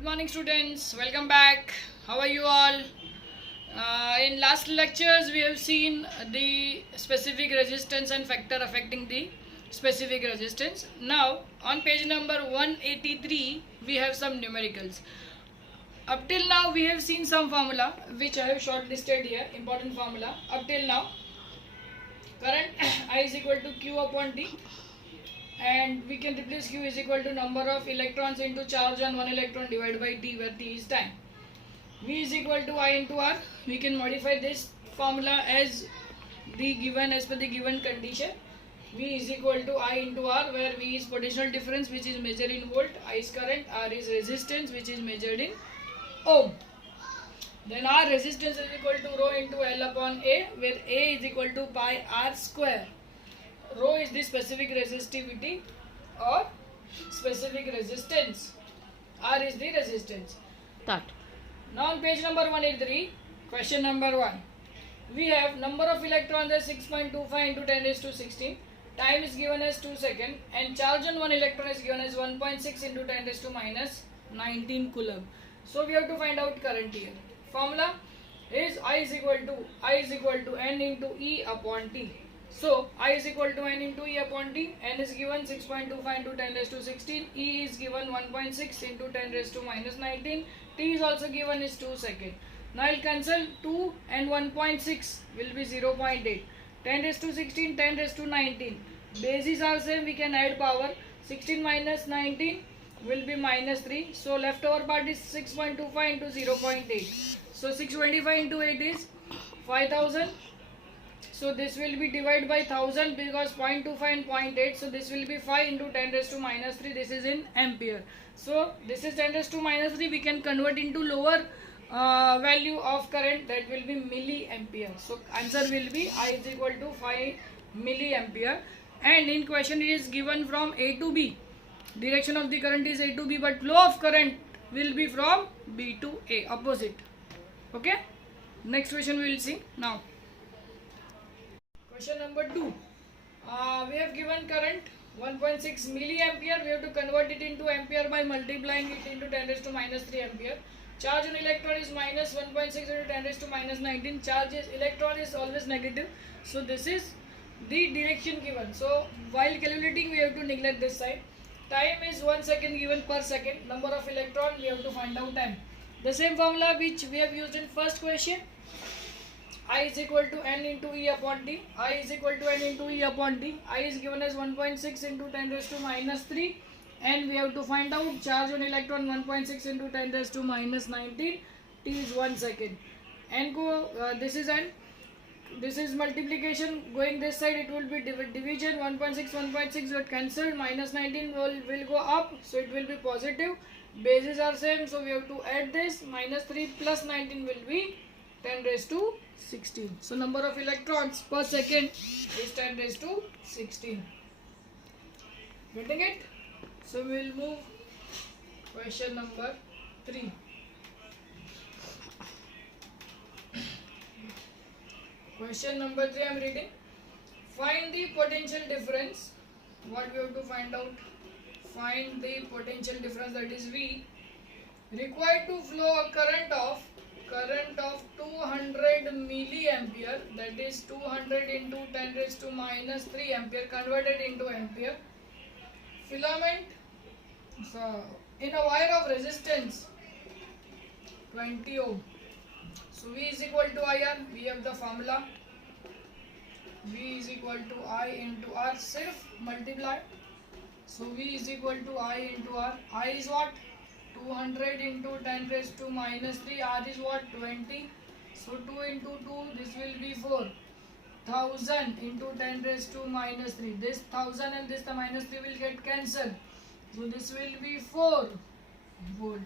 Good morning, students. Welcome back. How are you all? In last lectures, we have seen the specific resistance and factor affecting the specific resistance. Now, on page number 183, we have some numericals. Up till now, we have seen some formula which I have shortlisted here. Important formula. Up till now, current I is equal to Q upon T. And we can replace Q is equal to number of electrons into charge on one electron divided by T, where T is time. V is equal to I into R. We can modify this formula as per the given condition. V is equal to I into R, where V is potential difference, which is measured in volt, I is current, R is resistance, which is measured in ohm. Then R resistance is equal to rho into L upon A, where A is equal to pi R square. Rho is the specific resistivity or specific resistance. R is the resistance. Start. Now on page number 183, question number 1. We have number of electrons as 6.25 into 10 raised to 16. Time is given as 2 seconds and charge on one electron is given as 1.6 into 10 raised to minus 19 coulomb. So we have to find out current here. Formula is I is equal to N into E upon T. So I is equal to N into E upon T. N is given 6.25 into 10 raised to 16. E is given 1.6 into 10 raised to minus 19. T is also given is 2 seconds. Now I will cancel 2 and 1.6 will be 0.8. 10 raised to 16, 10 raised to 19. Bases are same, we can add power. 16 minus 19 will be minus 3. So leftover part is 6.25 into 0.8. So 625 into 8 is 5000. So this will be divided by 1000 because 0.25 and 0.8. So this will be 5 into 10 raised to minus 3. This is in ampere. So this is 10 raised to minus 3. We can convert into lower value of current, that will be milliampere. So answer will be I is equal to 5 milliampere. And in question it is given from A to B. Direction of the current is A to B, but flow of current will be from B to A, opposite. Okay. Next question we will see now. Question number 2. We have given current 1.6 milliampere. We have to convert it into ampere by multiplying it into 10 raised to minus 3 ampere. Charge on electron is minus 1.6 into 10 raised to minus 19. Charge is electron is always negative. So this is the direction given. So while calculating we have to neglect this side. Time is 1 second given per second. Number of electron we have to find out time. The same formula which we have used in first question. I is equal to N into E upon T. I is equal to N into E upon T. I is given as 1.6 into 10 raised to minus 3. And we have to find out charge on electron 1.6 into 10 raised to minus 19. T is 1 second. And this is N. This is multiplication. Going this side it will be division. 1.6 got cancelled. Minus 19 will go up. So it will be positive. Bases are same. So we have to add this. Minus 3 plus 19 will be 10 raised to 16. So number of electrons per second is 10 raised to 16. Getting it? So we will move question number 3. Question number 3 I am reading. Find the potential difference. What we have to find out? Find the potential difference, that is V, required to flow a current of 200 milliampere, that is 200 into 10 raised to minus 3 ampere converted into ampere. Filament, so in a wire of resistance 20 ohm. So V is equal to IR. We have the formula. V is equal to I into R. Sirf multiply. So V is equal to I into R. I is what? 200 into 10 raised to minus 3. R is what? 20. So 2 into 2, this will be 4. 1000 into 10 raised to minus 3. This 1000 and this the minus 3 will get cancelled. So this will be 4 volt.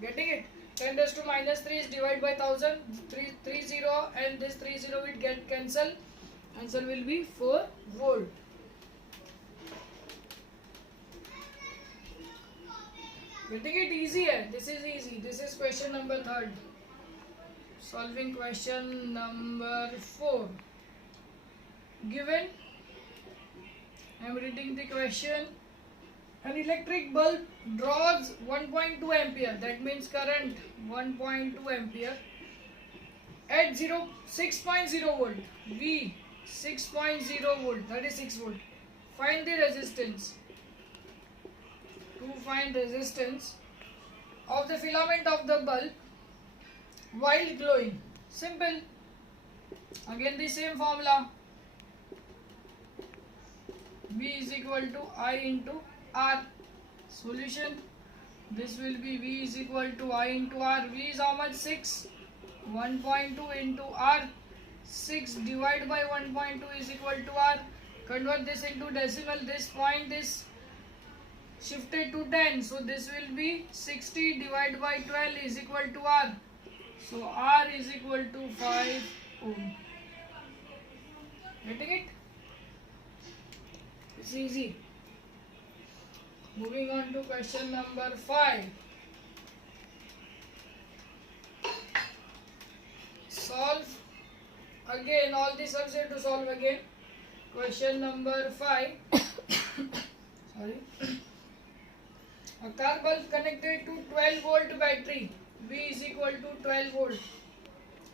Getting it? 10 raised to minus 3 is divided by 1000. 30 and this 30 will get cancelled. Answer will be 4 volt. Getting it easy hai? This is easy. This is question number 3. Solving question number 4. Given, I am reading the question. An electric bulb draws 1.2 ampere, that means current 1.2 ampere at 6.0 volt. V 6.0 volt, that is 6 volt. Find the resistance. To find resistance of the filament of the bulb while glowing. Simple. Again the same formula. V is equal to I into R. Solution. This will be V is equal to I into R. V is how much? 6. 1.2 into R. 6 divided by 1.2 is equal to R. Convert this into decimal. This point is shifted to 10. So this will be 60 divided by 12 is equal to R. So R is equal to 5 ohm. Getting it? It's easy. Moving on to question number 5. Solve again, all the sums have to solve again. Question number 5. Sorry. A car bulb connected to 12 volt battery. V is equal to 12 volt.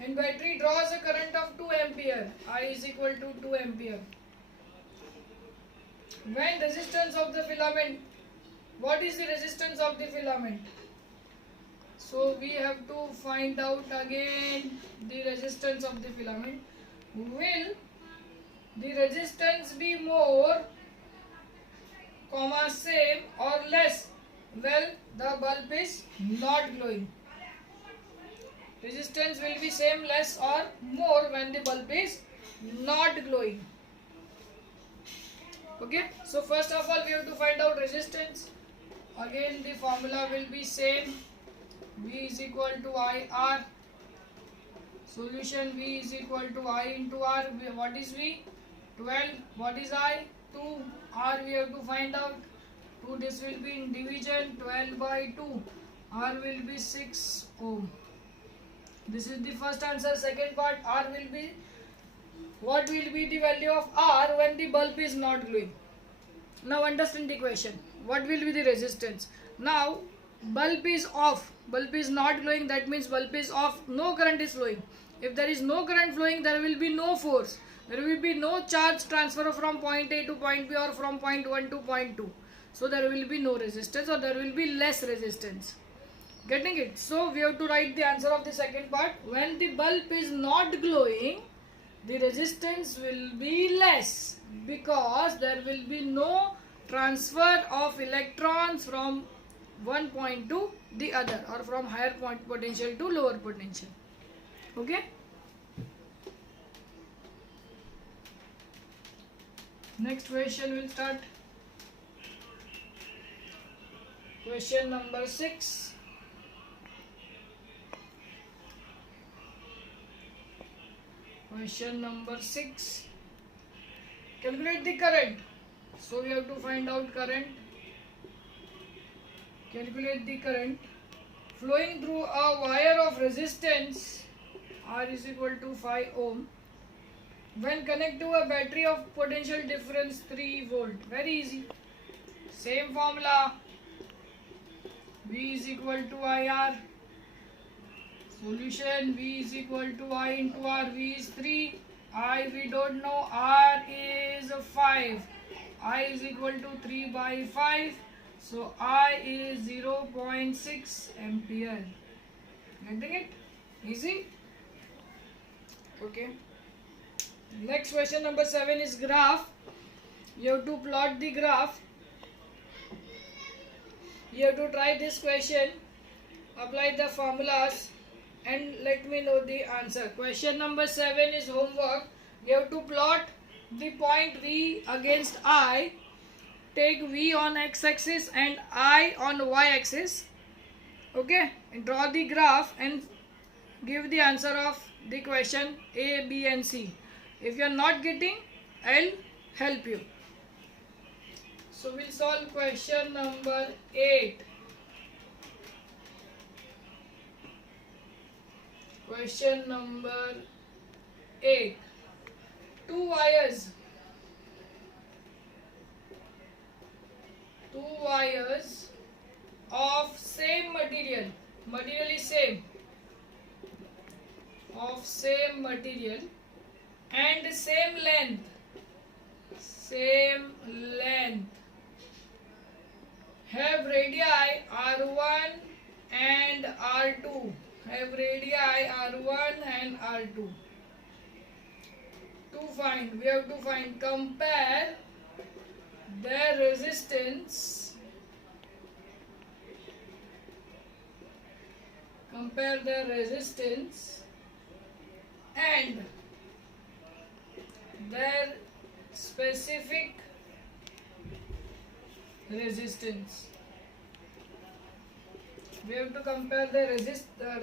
And battery draws a current of 2 ampere. I is equal to 2 ampere. When resistance of the filament, what is the resistance of the filament? So we have to find out again the resistance of the filament. Will the resistance be more, same or less? Well, the bulb is not glowing. Resistance will be same, less or more when the bulb is not glowing. Okay, so first of all we have to find out resistance. Again the formula will be same. V is equal to IR. Solution. V is equal to I into R. What is V? 12. What is I? 2. R we have to find out. 2, this will be in division. 12 by 2. R will be 6 ohm. This is the first answer. Second part, R will be, what will be the value of R when the bulb is not glowing? Now understand the question. What will be the resistance? Now bulb is off. Bulb is not glowing. That means bulb is off. No current is flowing. If there is no current flowing, there will be no force. There will be no charge transfer from point A to point B or from point 1 to point 2. So there will be no resistance, or there will be less resistance. Getting it? So we have to write the answer of the second part. When the bulb is not glowing, the resistance will be less, because there will be no transfer of electrons from one point to the other, or from higher point potential to lower potential. Okay? Next question will start. Question number 6. Question number 6. Calculate the current. So we have to find out current. Calculate the current flowing through a wire of resistance R is equal to 5 ohm when connect to a battery of potential difference 3 volt. Very easy. Same formula. V is equal to IR. Solution. V is equal to I into R. V is 3. I we don't know. R is 5. I is equal to 3 by 5. So I is 0.6 ampere. Getting it? Easy? Okay. Next question number 7 is graph. You have to plot the graph. You have to try this question, apply the formulas, and let me know the answer. Question number 7 is homework. You have to plot the point V against I. Take V on x-axis and I on y-axis. Okay, and draw the graph and give the answer of the question A, B and C. If you are not getting, I'll help you. So we'll solve question number 8. Question number 8. Two wires two wires of same material, material is same, of same material and same length, have radii r1 and r2, have radii r1 and r2. To find, we have to find, compare their resistance, and their specific resistance. We have to compare the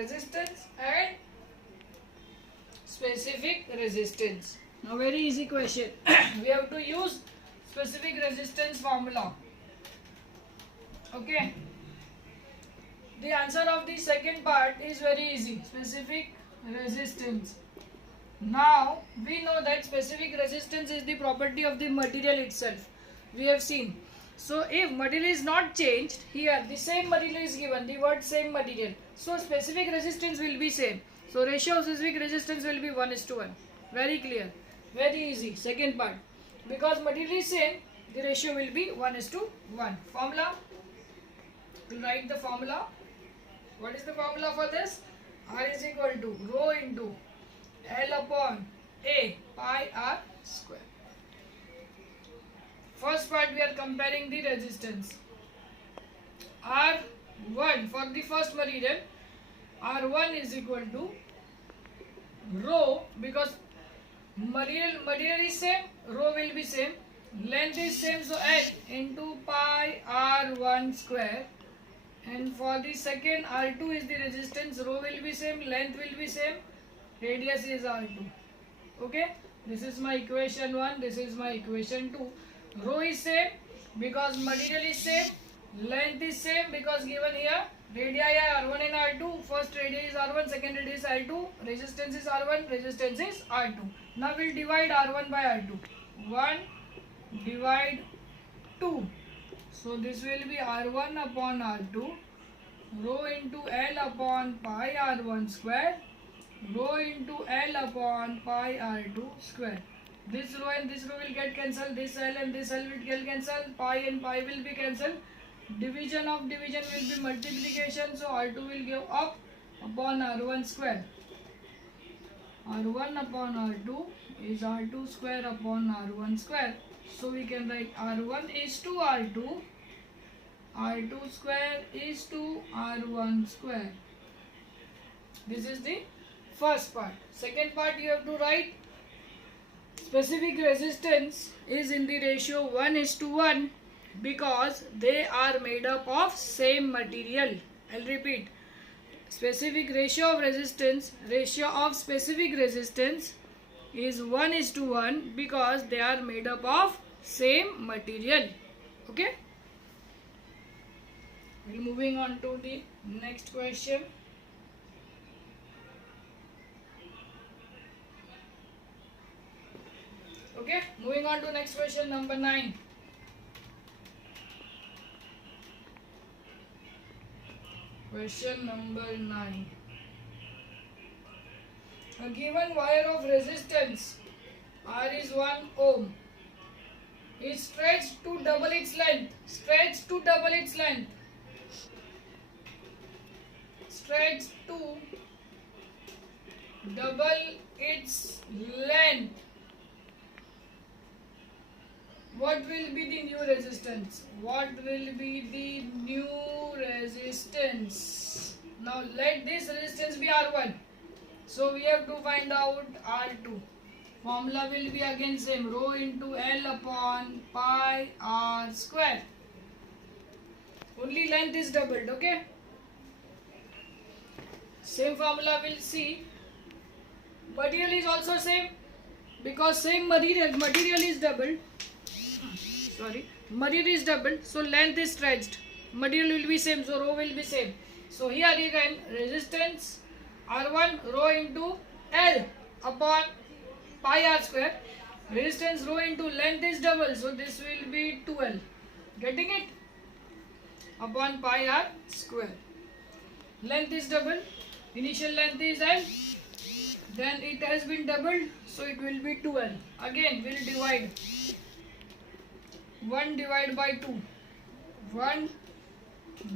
resistance and specific resistance. Now very easy question. We have to use specific resistance formula. Okay. The answer of the second part is very easy. Specific resistance. Now we know that specific resistance is the property of the material itself. We have seen. So if material is not changed, here the same material is given, the word same material. So specific resistance will be same. So ratio of specific resistance will be 1:1. Very clear. Very easy. Second part. Because material is same, the ratio will be 1:1. Formula. We'll write the formula. What is the formula for this? R is equal to rho into L upon A pi R square. First part we are comparing the resistance. R1 for the first material, R1 is equal to rho, because material is same, rho will be same, length is same, so L into pi R1 square. And for the second, R2 is the resistance, rho will be same, length will be same, radius is R2. Okay, this is my equation 1, this is my equation 2. Rho is same because material is same, length is same because given here radii are R1 and R2. First radius is R1, second radius is R2, resistance is R1, resistance is R2. Now we'll divide R1 by R2. 1 divide 2. So this will be R1 upon R2, rho into L upon pi R1 square, rho into L upon pi R2 square. This row and this row will get cancelled, this L and this L will get cancelled, pi and pi will be cancelled. Division of division will be multiplication, so R2 will give up upon R1 square. R1 upon R2 is R2 square upon R1 square. So we can write R1 is to R2, R2 square is to R1 square. This is the first part. Second part you have to write specific resistance is in the ratio 1:1 because they are made up of same material. I'll repeat. Specific ratio of specific resistance is 1:1 because they are made up of same material. Okay. We're moving on to the next question. Okay, moving on to next question number 9. Question number 9. A given wire of resistance R is 1 ohm is stretched to double its length. Stretched to double its length. Stretched to double its length. What will be the new resistance? What will be the new resistance? Now let this resistance be R1. So we have to find out R2. Formula will be again same, rho into L upon pi R square. Only length is doubled, okay? Same formula we'll see. Material is also same because same material is doubled. Material is doubled, so length is stretched. Material will be same, so rho will be same. So here again resistance R1 rho into L upon pi R square. Resistance rho into length is double, so this will be 2L. Getting it? upon pi r square. Length is double. Initial length is L. Then it has been doubled, so it will be 2L. Again, we will divide. 1 divided by 2. 1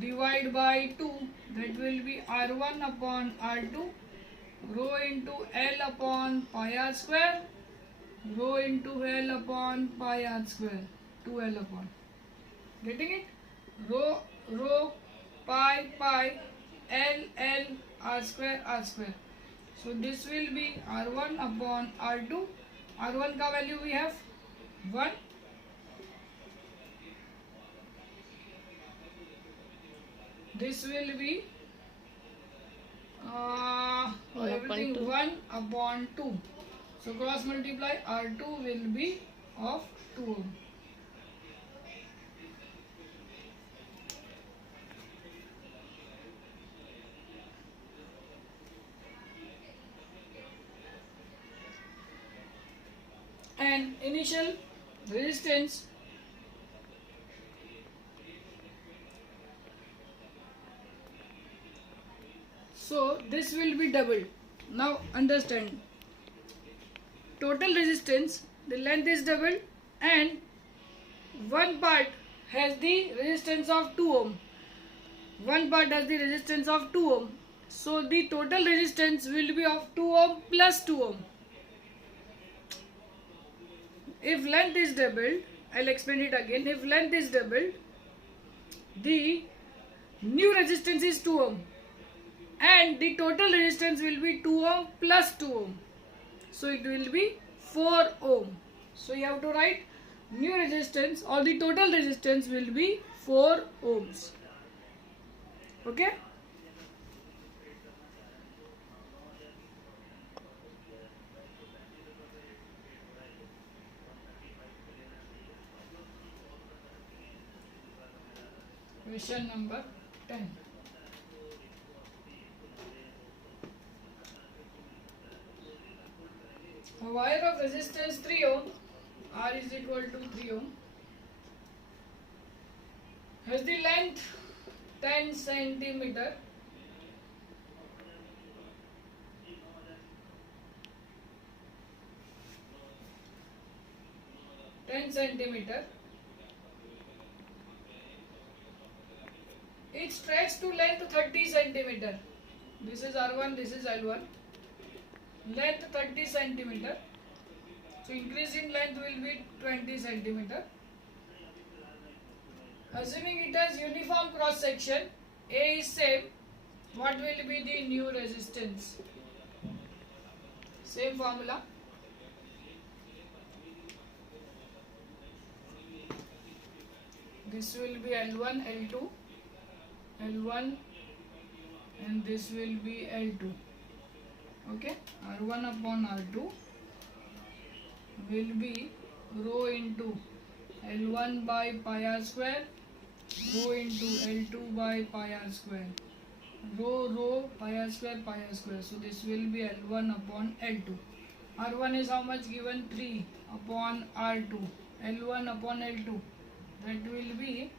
divided by 2. That will be R1 upon R2. Rho into L upon pi r square. Rho into L upon pi r square. 2L upon. Getting it? Rho, pi, L, r square, r square. So this will be R1 upon R2. R1 का value we have 1. This will be everything 1 upon 2. So cross multiply, R2 will be of 2 ohm. And initial resistance so this will be doubled. Now understand, total resistance, the length is doubled and one part has the resistance of 2 ohm. One part has the resistance of 2 ohm. So the total resistance will be of 2 ohm plus 2 ohm. If length is doubled, I'll explain it again. If length is doubled, the new resistance is 2 ohm and the total resistance will be 2 ohm plus 2 ohm. So it will be 4 ohm. So you have to write new resistance or the total resistance will be 4 ohms. Okay? Question number 10. A wire of resistance 3 ohm, R is equal to 3 ohm, has the length 10 centimeter. It stretches to length 30 centimeter. This is R1, this is L1. Length 30 centimeter. So increase in length will be 20 centimeter. Assuming it has uniform cross section, A is same, what will be the new resistance? Same formula. This will be L1, L2, L1 and this will be L2. Okay, R1 upon R2 will be rho into L1 by pi r square, rho into L2 by pi r square, rho pi r square. So this will be L1 upon L2. R1 is how much given? 3 upon R2. L1 upon L2, that will be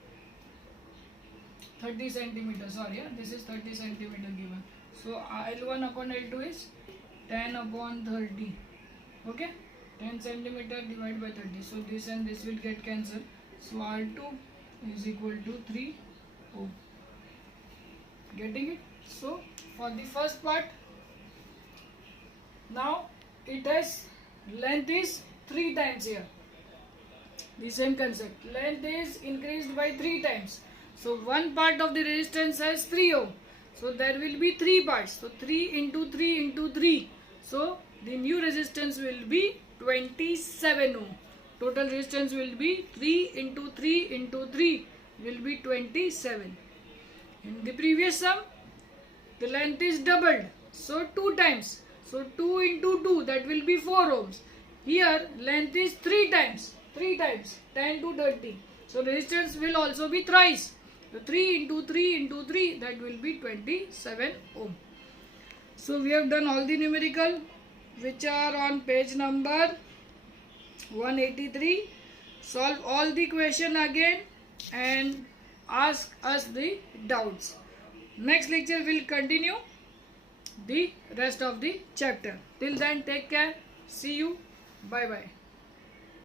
30 centimeter. Sorry, this is 30 centimeter given. So L1 upon L2 is 10 upon 30. Okay, 10 centimeter divided by 30. So this and this will get cancelled. So R2 is equal to 3 ohm. Getting it? So for the first part, now it has length is 3 times here. The same concept. Length is increased by 3 times. So one part of the resistance has 3 ohm. So there will be 3 parts. So 3 into 3 into 3. So the new resistance will be 27 ohm. Total resistance will be 3 into 3 into 3 will be 27. In the previous sum, the length is doubled. So 2 times. So 2 into 2, that will be 4 ohms. Here length is 3 times. 10 to 30. So resistance will also be thrice. So 3 into 3 into 3, that will be 27 ohm. So we have done all the numerical which are on page number 183. Solve all the question again and ask us the doubts. Next lecture will continue the rest of the chapter. Till then, take care. See you. Bye bye.